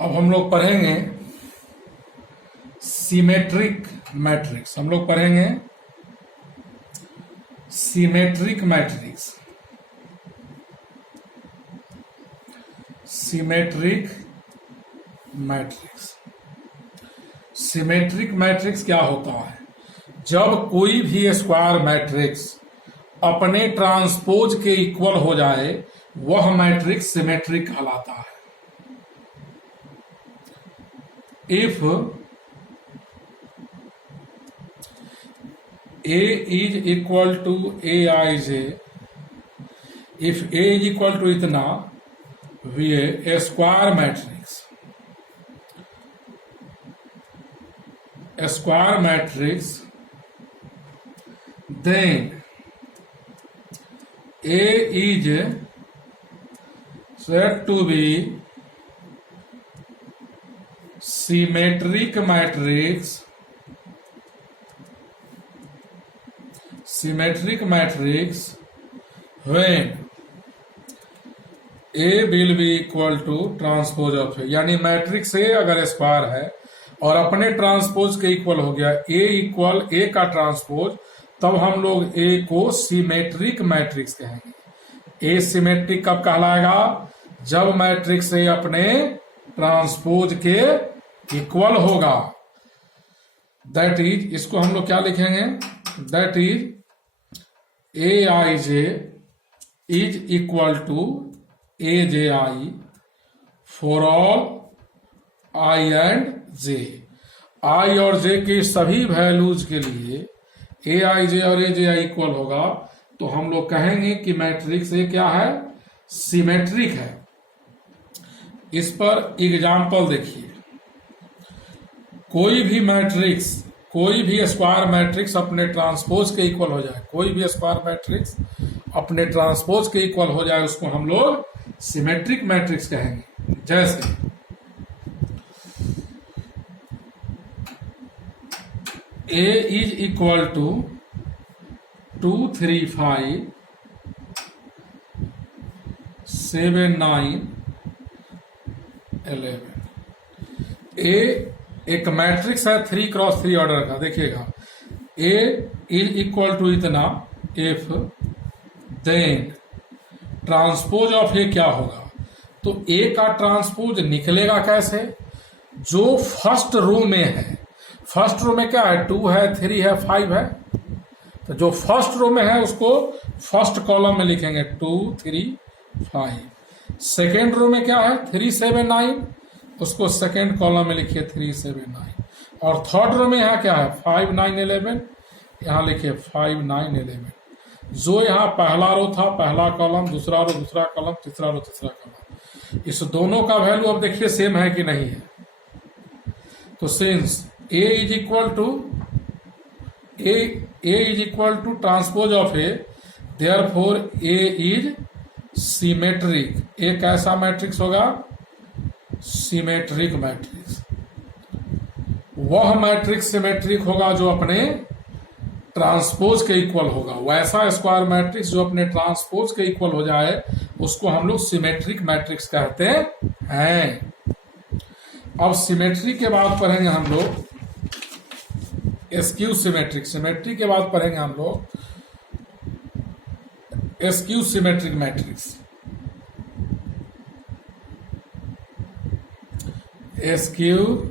अब हम लोग पढ़ेंगे सिमेट्रिक मैट्रिक्स। हम लोग पढ़ेंगे symmetric matrix. Symmetric matrix. Symmetric matrix क्या होता है? जब कोई भी स्क्वायर मैट्रिक्स अपने ट्रांसपोज के इक्वल हो जाए वह मैट्रिक्स सिमेट्रिक कहलाता है। If A is equal to Aij, if A is equal to इतना a square matrix, then A is said to be symmetric matrix when A will be equal to transpose of A। यानी matrix A अगर square है और अपने transpose के equal हो गया A equal A का ट्रांसपोज, तब हम लोग A को सिमेट्रिक मैट्रिक्स कहेंगे। A सिमेट्रिक कब कहलाएगा? जब मैट्रिक्स A अपने ट्रांसपोज के इक्वल होगा। दैट इज, इसको हम लोग क्या लिखेंगे? That is Aij is equal to Aji for all I and J। I और J के सभी वैल्यूज के लिए Aij और Aji इक्वल होगा, तो हम लोग कहेंगे कि मैट्रिक्स A क्या है? सिमेट्रिक है। इस पर एग्जाम्पल देखिए। कोई भी मैट्रिक्स, कोई भी स्क्वायर मैट्रिक्स अपने ट्रांसपोज के इक्वल हो जाए, कोई भी स्क्वायर मैट्रिक्स अपने ट्रांसपोज के इक्वल हो जाए, उसको हम लोग सिमेट्रिक मैट्रिक्स कहेंगे। जैसे A is equal to 2 3 5 7 9 11। A एक मैट्रिक्स है 3x3 ऑर्डर का। देखिएगा, A इज इक्वल टू इतना if then transpose of A क्या होगा? तो A का ट्रांसपोज निकलेगा कैसे? जो फर्स्ट रो में है, फर्स्ट रो में क्या है? 2 है, 3 है, 5 है। तो जो फर्स्ट रो में है उसको फर्स्ट कॉलम में लिखेंगे 2 3 5। सेकेंड रो में क्या है? 3 7 9, उसको सेकेंड कॉलम में लिखिए 3 7 9। और थर्ड रो में यहाँ क्या है? 5 9 11, यहाँ लिखिए 5 9 11। जो यहाँ पहला रो था पहला कॉलम, दूसरा रो दूसरा कॉलम, तीसरा रो तीसरा कॉलम, इस दोनों का वैल्यू अब देखिए सेम है कि नहीं है। तो since A is equal to transpose of A, therefore A is symmetric. A कैसा मैट्रिक्स होगा? Symmetric matrix. वह मैट्रिक्स सिमेट्रिक होगा जो अपने ट्रांसपोज के इक्वल होगा। वैसा स्क्वायर मैट्रिक्स जो अपने ट्रांसपोज के इक्वल हो जाए उसको हम लोग सिमेट्रिक मैट्रिक्स कहते हैं। अब सिमेट्री के बाद पढ़ेंगे हम लोग स्क्यू सिमेट्रिक। सिमेट्री के बाद पढ़ेंगे हम लोग skew symmetric matrix. Skew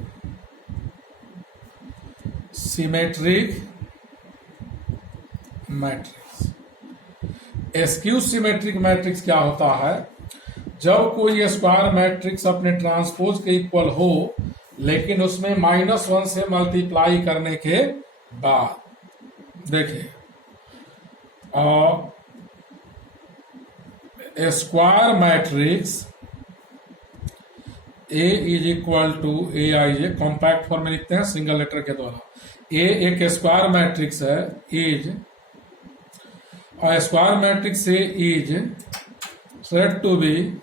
symmetric matrix. Skew symmetric matrix क्या होता है? जब कोई स्क्वायर मैट्रिक्स अपने ट्रांसपोज के इक्वल हो लेकिन उसमें -1 से मल्टीप्लाई करने के बाद, देखिए, square matrix A is equal to Aij, compact form में लिखते हैं सिंगल लेटर के द्वारा। A एक स्क्वायर मैट्रिक्स है, इज, और square matrix A is said to be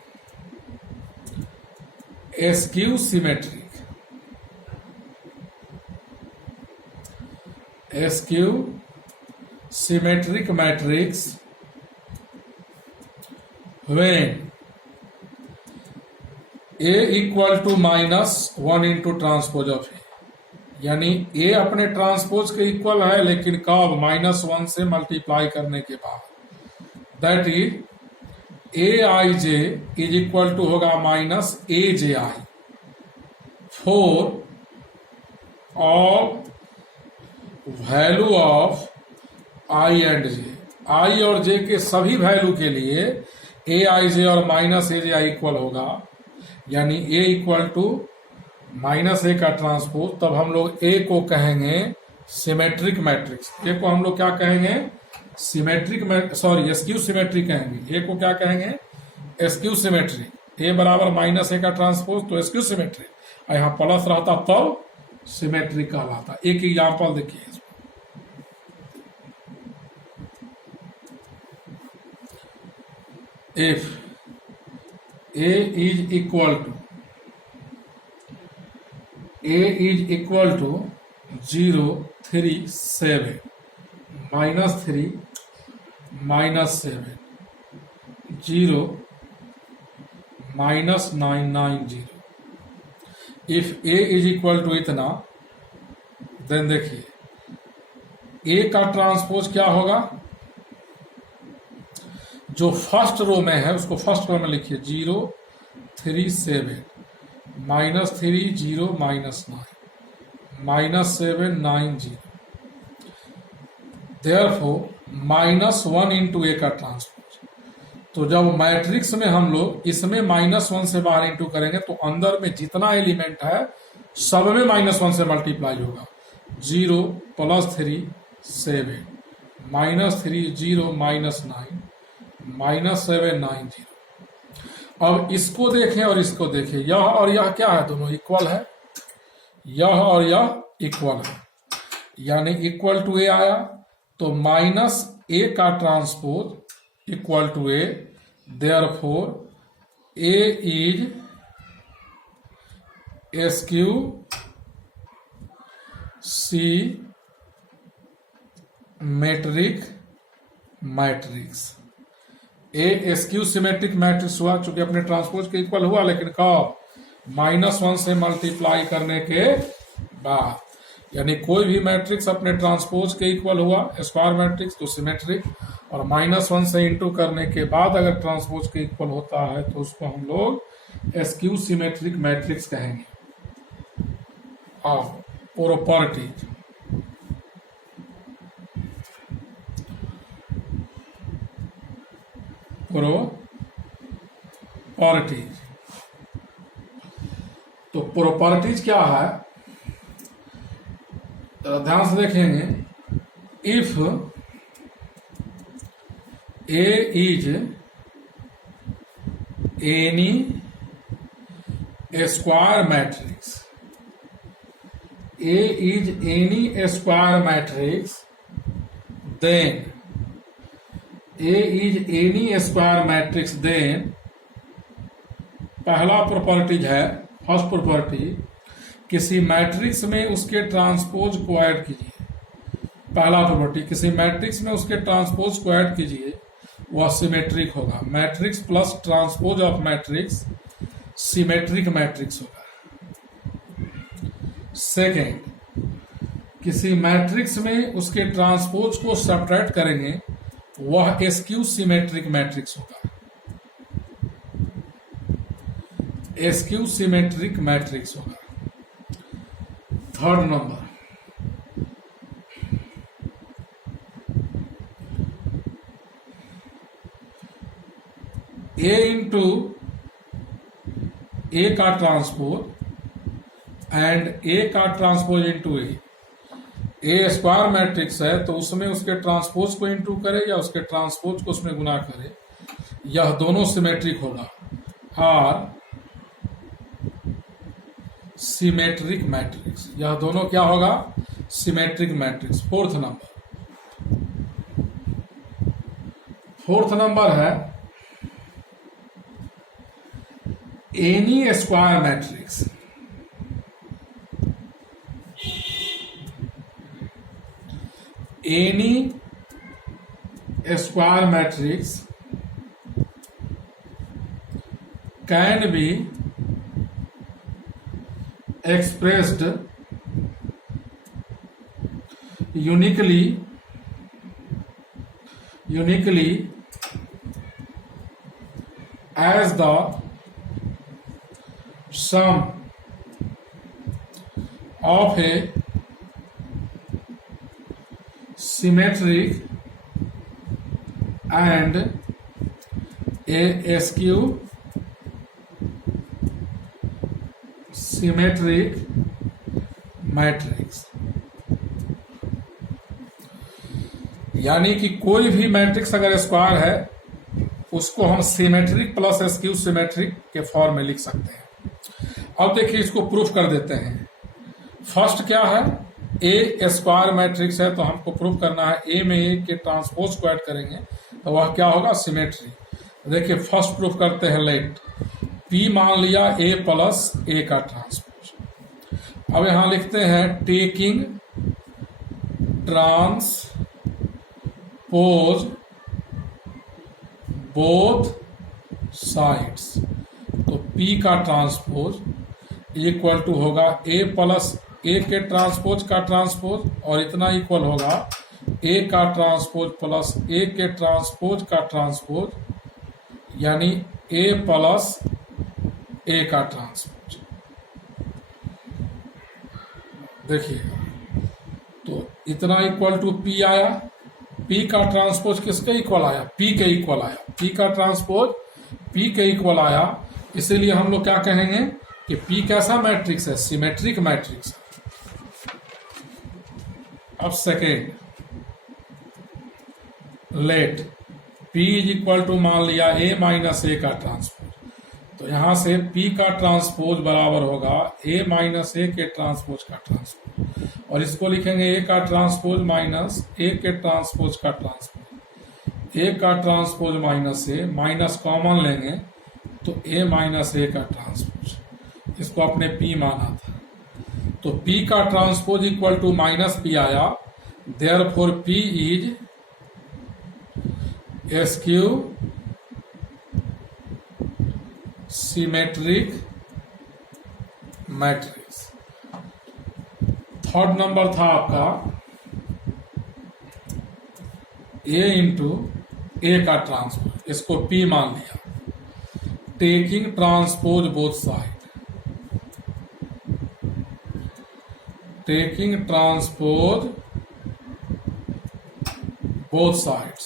skew symmetric। skew symmetric matrix when A equal to -1 into transpose of A, यानी A अपने ट्रांसपोज के इक्वल है, लेकिन कब? -1 से मल्टीप्लाई करने के बाद। That is A I J is equal to होगा -AJI for all value of I and J. I और जे के सभी वैल्यू के लिए AIJ और -AJI इक्वल होगा, यानी ए इक्वल टू -A का ट्रांसपोज। तब हम लोग ए को कहेंगे सिमेट्रिक मैट्रिक्स। ए को हम लोग क्या कहेंगे? एस्क्यू सिमेट्री कहेंगे। ए को क्या कहेंगे? Askew symmetry. ए बराबर -A का ट्रांसपोज तो एस्क्यू सिमेट्री, और यहाँ प्लस रहता तब सिमेट्रिक कहलाता। एक एग्जाम्पल देखिए, if A is equal to 0, 3, 7 -3 -7 0 -990। if A is equal to इतना, देन देखिए A का ट्रांसपोज क्या होगा? जो फर्स्ट रो में है उसको फर्स्ट रो में लिखिए, 0 3 7 -3 0 -9 -7 9 0। देयरफॉर -1 इंटू ए का ट्रांसपोज। तो जब मैट्रिक्स में हम लोग इसमें -1 से बाहर इंटू करेंगे तो अंदर में जितना एलिमेंट है सब में -1 से मल्टीप्लाई होगा। 0 +3 7 -3 0 -9 -7 9 0। अब इसको देखें और इसको देखें, यह और यह क्या है? दोनों इक्वल है। यह और यह इक्वल है, यानी इक्वल टू ए आया, तो -A का transpose equal to A. Therefore A is skew symmetric matrix. A skew symmetric matrix हुआ, चूंकि अपने ट्रांसपोज के इक्वल हुआ, लेकिन कब? -1 से मल्टीप्लाई करने के बाद। यानी कोई भी मैट्रिक्स अपने ट्रांसपोज के इक्वल हुआ, स्क्वायर मैट्रिक्स, तो सिमेट्रिक, और -1 से इंटू करने के बाद अगर ट्रांसपोज के इक्वल होता है तो उसको हम लोग एस्क्यू सिमेट्रिक मैट्रिक्स कहेंगे। और प्रॉपर्टीज, प्रॉपर्टीज, तो प्रॉपर्टीज क्या है? ध्यान से देखेंगे। If A is any square matrix, A is any square matrix, then A is any square matrix, then पहला प्रॉपर्टीज है, फर्स्ट प्रॉपर्टी, किसी मैट्रिक्स में उसके ट्रांसपोज को ऐड कीजिए। पहला प्रॉपर्टी, किसी मैट्रिक्स में उसके ट्रांसपोज को ऐड कीजिए, वह सिमेट्रिक होगा। Matrix plus transpose of matrix symmetric matrix होगा। सेकेंड, किसी मैट्रिक्स में उसके ट्रांसपोज को सब्ट्रैक्ट करेंगे, वह एस्क्यू सिमेट्रिक मैट्रिक्स होगा। एस्क्यू सिमेट्रिक मैट्रिक्स होगा। थर्ड नंबर, ए इंटू ए का ट्रांसपोज एंड ए का ट्रांसपोज इंटू ए। ए स्क्वायर मैट्रिक्स है तो उसमें उसके ट्रांसपोज को इंटू करे या उसके ट्रांसपोज को उसमें गुना करे, यह दोनों सिमेट्रिक होगा। आर सिमेट्रिक मैट्रिक्स, यह दोनों क्या होगा? Symmetric matrix. फोर्थ नंबर है any square matrix. Any square matrix can B expressed uniquely as the sum of a symmetric and a skew symmetric matrix. यानी कि कोई भी मैट्रिक्स अगर स्क्वायर है उसको हम सिमेट्रिक प्लस स्क्यू सिमेट्रिक के फॉर्म में लिख सकते हैं। अब देखिए इसको प्रूफ कर देते हैं। फर्स्ट क्या है, ए स्क्वायर मैट्रिक्स है तो हमको प्रूफ करना है ए में ए के ट्रांसपोज को ऐड करेंगे तो वह क्या होगा, सिमेट्री। देखिए फर्स्ट प्रूफ करते हैं, लेट पी मान लिया ए प्लस ए का ट्रांसपोज। अब यहां लिखते हैं टेकिंग ट्रांसपोज बोथ साइड्स, तो P का ट्रांसपोज इक्वल टू होगा A प्लस A के ट्रांसपोज का ट्रांसपोज और इतना इक्वल होगा A का ट्रांसपोज प्लस A के ट्रांसपोज का ट्रांसपोज, यानी A प्लस A का ट्रांसपोज। देखिएगा तो इतना इक्वल टू P आया। P का ट्रांसपोज किसके इक्वल आया, P के इक्वल आया। P का ट्रांसपोज P के इक्वल आया, इसीलिए हम लोग क्या कहेंगे कि P कैसा मैट्रिक्स है, सिमेट्रिक मैट्रिक्स है। अब second, let P is equal to मान लिया A माइनस A का ट्रांसपोज, तो यहां से P का ट्रांसपोज बराबर होगा A माइनस A के ट्रांसपोज का ट्रांसपोज, और इसको लिखेंगे A का ट्रांसपोज माइनस A के ट्रांसपोज का ट्रांसपोज। A का transpose minus A, minus common लेंगे तो A माइनस A का ट्रांसपोज, इसको अपने P माना था तो P का transpose equal to minus P आया। Therefore P is skew symmetric matrix. Third number था आपका A इंटू A का ट्रांसपोज, इसको P मान लिया। Taking transpose both side, taking transpose both sides,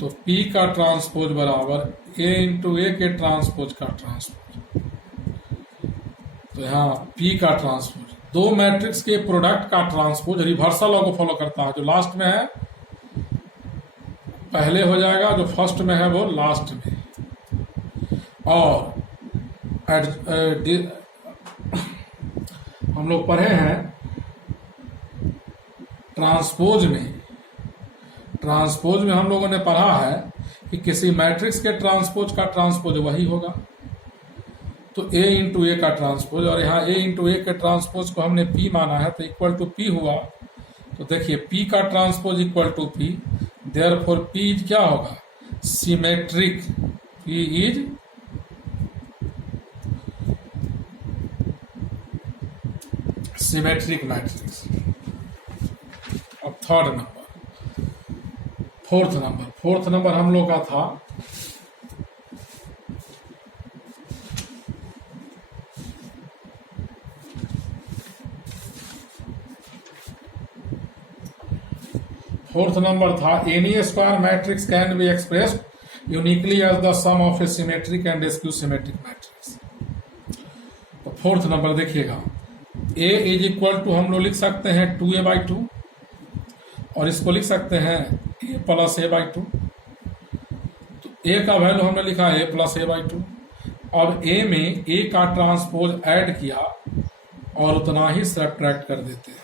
तो P का ट्रांसपोज बराबर A इंटू A के ट्रांसपोज का ट्रांसपोज। तो यहाँ P का ट्रांसपोज, दो मैट्रिक्स के प्रोडक्ट का ट्रांसपोज रिवर्सल लॉ को फॉलो करता है। जो लास्ट में है पहले हो जाएगा, जो फर्स्ट में है वो लास्ट में। और हम लोग पढ़े हैं ट्रांसपोज में हम लोगों ने पढ़ा है कि किसी मैट्रिक्स के ट्रांसपोज का ट्रांसपोज वही होगा, तो A इंटू ए का ट्रांसपोज, और यहाँ A इंटू ए के ट्रांसपोज को हमने P माना है तो इक्वल टू P हुआ। तो देखिए P का transpose equal to P, therefore P is क्या होगा, symmetric. P is symmetric matrix. अब फोर्थ नंबर हम लोग का था any square matrix can be expressed uniquely as the sum of a symmetric and skew symmetric matrix. तो fourth number देखिएगा, A is equal to हम लोग लिख सकते हैं 2a/2 और इसको लिख सकते हैं A प्लस a/2। तो A का वैल्यू हमने लिखा A प्लस a/2। अब A में A का ट्रांसपोज ऐड किया और उतना ही सब्ट्रैक्ट कर देते हैं।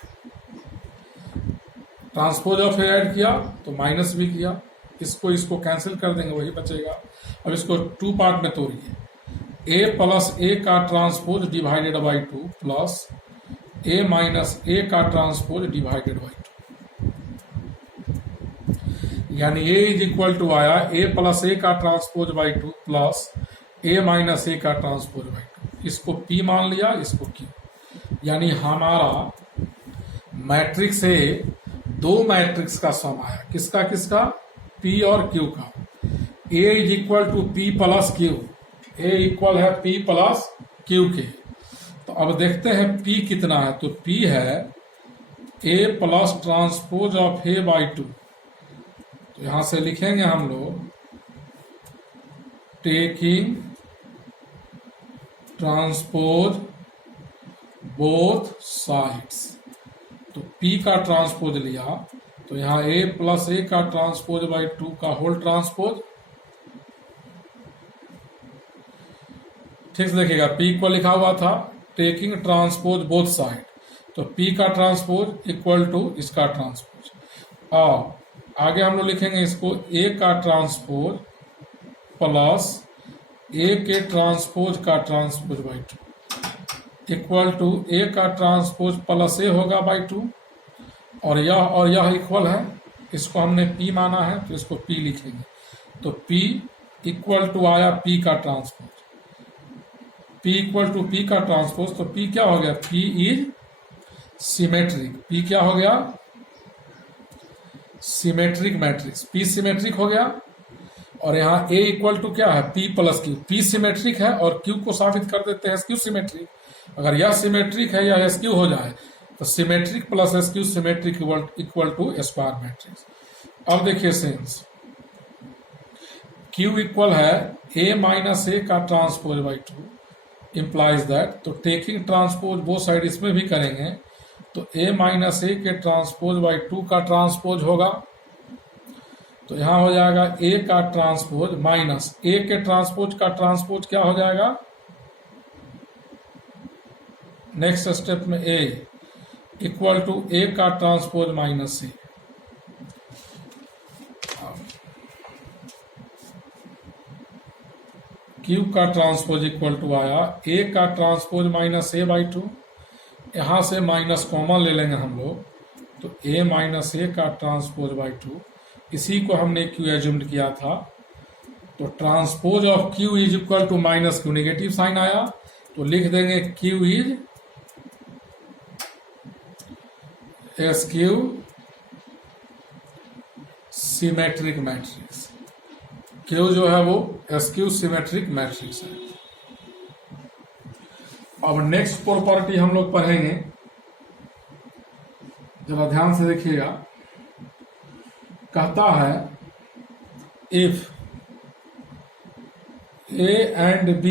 ट्रांसपोज ऑफ ए ऐड किया तो माइनस भी किया, इसको कैंसिल कर देंगे, वही बचेगा। अब इसको टू पार्ट में तोड़िए, A प्लस A का transpose divided by 2 plus A minus A का ट्रांसपोज डिवाइडेड बाई 2, यानी A इज इक्वल टू आया A प्लस A का transpose by 2 plus A minus A का ट्रांसपोज बाई 2। इसको P मान लिया, इसको Q। यानी हमारा मैट्रिक्स ए दो मैट्रिक्स का सम आया। किसका किसका? पी और क्यू का। A is equal to P plus Q, A equal है पी प्लस क्यू के। तो अब देखते हैं पी कितना है। तो पी है A plus transpose of A by two. तो यहां से लिखेंगे हम लोग टेकिंग ट्रांसपोज बोथ साइड्स। तो P का ट्रांसपोज लिया तो यहाँ A प्लस ए का ट्रांसपोज बाई टू का होल ट्रांसपोज। ठीक से देखिएगा, P को लिखा हुआ था टेकिंग ट्रांसपोज बोथ साइड, तो P का ट्रांसपोज इक्वल टू इसका ट्रांसपोज। और आगे हम लोग लिखेंगे इसको A का ट्रांसपोज प्लस A के ट्रांसपोज का transpose by two equal to A का ट्रांसपोज प्लस ए होगा बाई टू, और यह इक्वल है। इसको हमने P माना है तो इसको P लिखेंगे। तो P इक्वल टू आया P का transpose, P equal to P का ट्रांसपोज। तो P क्या हो गया? P is symmetric. P क्या हो गया? Symmetric matrix. P सिमेट्रिक हो गया। और यहाँ A इक्वल टू क्या है? P plus Q. P symmetric है और Q को साबित कर देते हैं SQ सिमेट्रिक। अगर यह सिमेट्रिक है या SQ हो जाए तो symmetric plus SQ symmetric equal to square matrix. अब देखिए सेंस, Q इक्वल है A माइनस ए का transpose by two implies that. तो टेकिंग ट्रांसपोज वो साइड इसमें भी करेंगे तो A माइनस ए के ट्रांसपोज बाई टू का ट्रांसपोज होगा। तो यहां हो जाएगा A का ट्रांसपोज माइनस A के ट्रांसपोज का ट्रांसपोज क्या हो जाएगा? नेक्स्ट स्टेप में A इक्वल टू A का ट्रांसपोज माइनस C। Q का ट्रांसपोज इक्वल टू आया A का transpose minus A by two. यहां से माइनस कॉमन ले लेंगे हम लोग, तो A माइनस ए का ट्रांसपोज बाई टू, इसी को हमने Q एज्यूम्ड किया था। तो transpose of Q is equal to minus Q, negative sign आया तो लिख देंगे Q is SQ symmetric matrix. Q जो है वो SQ सिमेट्रिक मैट्रिक्स है। अब नेक्स्ट प्रॉपर्टी हम लोग पढ़ेंगे, जरा ध्यान से देखिएगा। कहता है if A and B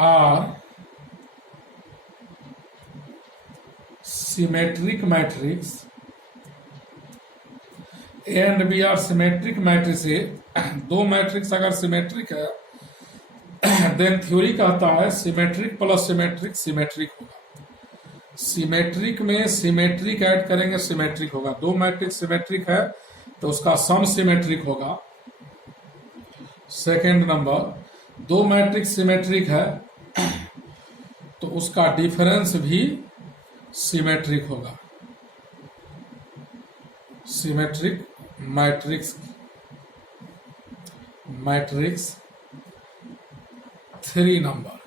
are symmetric matrix, A and B are symmetric matrix. दो मैट्रिक्स अगर सिमेट्रिक है देन थ्योरी कहता है सिमेट्रिक प्लस सिमेट्रिक सिमेट्रिक होगा। सिमेट्रिक में सिमेट्रिक ऐड करेंगे सिमेट्रिक होगा। दो मैट्रिक्स सिमेट्रिक है तो उसका सम सिमेट्रिक होगा। सेकेंड नंबर, दो मैट्रिक्स सिमेट्रिक है तो उसका डिफरेंस भी सिमेट्रिक होगा। Symmetric matrix three number.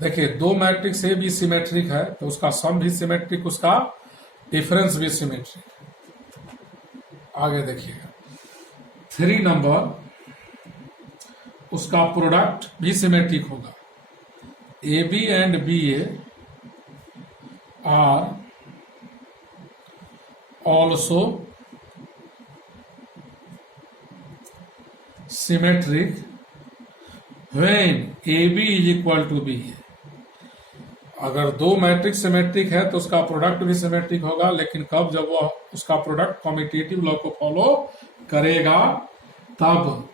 देखिए दो मैट्रिक्स ए बी सिमेट्रिक है तो उसका सम भी सिमेट्रिक, उसका डिफरेंस भी सिमेट्रिक। आगे देखिएगा थ्री नंबर, उसका प्रोडक्ट भी सिमेट्रिक होगा। A B and B A are also symmetric when A B is equal to B A. अगर दो मैट्रिक्स सिमेट्रिक है तो उसका प्रोडक्ट भी सिमेट्रिक होगा, लेकिन कब? जब वह उसका प्रोडक्ट कम्यूटेटिव लॉ को फॉलो करेगा तब।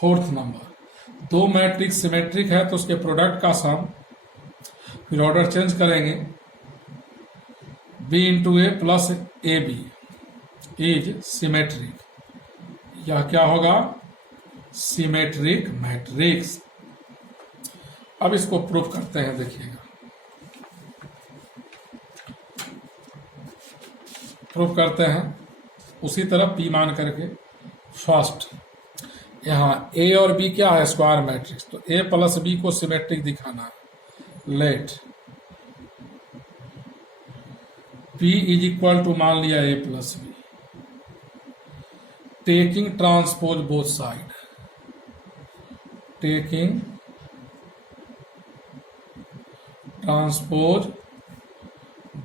फोर्थ नंबर, दो मैट्रिक्स सिमेट्रिक है तो उसके प्रोडक्ट का सम, फिर ऑर्डर चेंज करेंगे, B into A plus A B is symmetric. यह क्या होगा? Symmetric matrix. अब इसको प्रूफ करते हैं, देखिएगा प्रूफ करते हैं उसी तरह पी मान करके। फर्स्ट, यहाँ ए और बी क्या है, स्क्वायर मैट्रिक्स, तो ए प्लस बी को सिमेट्रिक दिखाना है। Let P is equal to मान लिया A plus B, taking transpose both side, taking transpose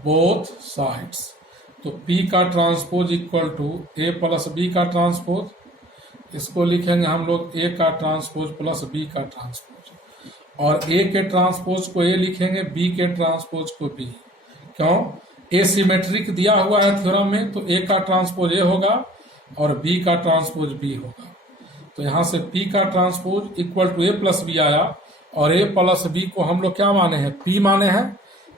both sides, तो P का transpose equal to A plus B का ट्रांसपोज, इसको लिखेंगे हम लोग ए का ट्रांसपोज प्लस बी का ट्रांसपोज, और ए के ट्रांसपोज को ए लिखेंगे, बी के ट्रांसपोज को बी। क्यों, ए सिमेट्रिक दिया हुआ है थ्योरम में, तो ए का ट्रांसपोज ए होगा और बी का ट्रांसपोज बी होगा। तो यहां से P का transpose equal to A plus B आया, और ए प्लस बी को हम लोग क्या माने हैं, P माने हैं,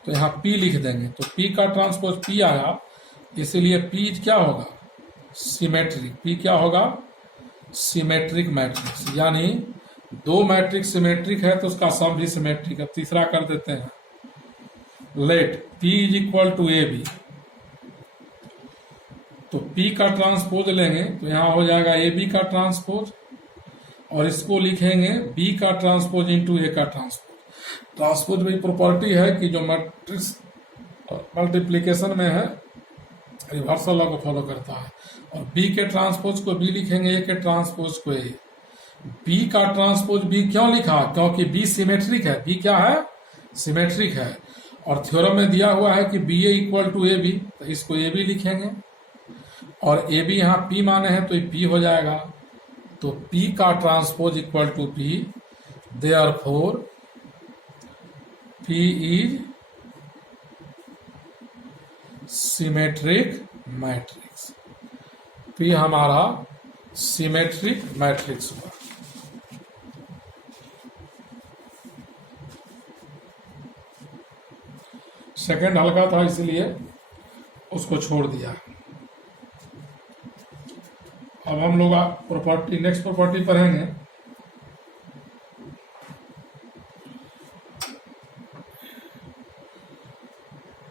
तो यहाँ P लिख देंगे। तो P का ट्रांसपोज P आया, इसीलिए P क्या होगा, सिमेट्रिक। P क्या होगा, सिमेट्रिक मैट्रिक्स, यानी दो मैट्रिक्स सिमेट्रिक है तो उसका सम भी सिमेट्रिक है। तीसरा कर देते हैं, let P is equal to A B, तो P का ट्रांसपोज लेंगे तो यहां हो जाएगा ए बी का ट्रांसपोज, और इसको लिखेंगे B का ट्रांसपोज इंटू ए का ट्रांसपोज। ट्रांसपोज में प्रॉपर्टी है कि जो मैट्रिक्स मल्टीप्लीकेशन में है रिवर्सल लॉ को फॉलो करता है, और B के ट्रांसपोज को B लिखेंगे, ए के ट्रांसपोज को ए। B का ट्रांसपोज B क्यों लिखा, क्योंकि B सिमेट्रिक है, B क्या है, सिमेट्रिक है, और थ्योरम में दिया हुआ है कि B A equal to A B, तो इसको ए बी लिखेंगे, और ए बी यहाँ P माने हैं तो ये P हो जाएगा। तो P का transpose equal to P, therefore P is symmetric matrix, P हमारा सिमेट्रिक मैट्रिक्स हुआ। सेकंड हल्का था इसलिए उसको छोड़ दिया। अब हम लोग प्रॉपर्टी, नेक्स्ट प्रॉपर्टी पढ़ेंगे।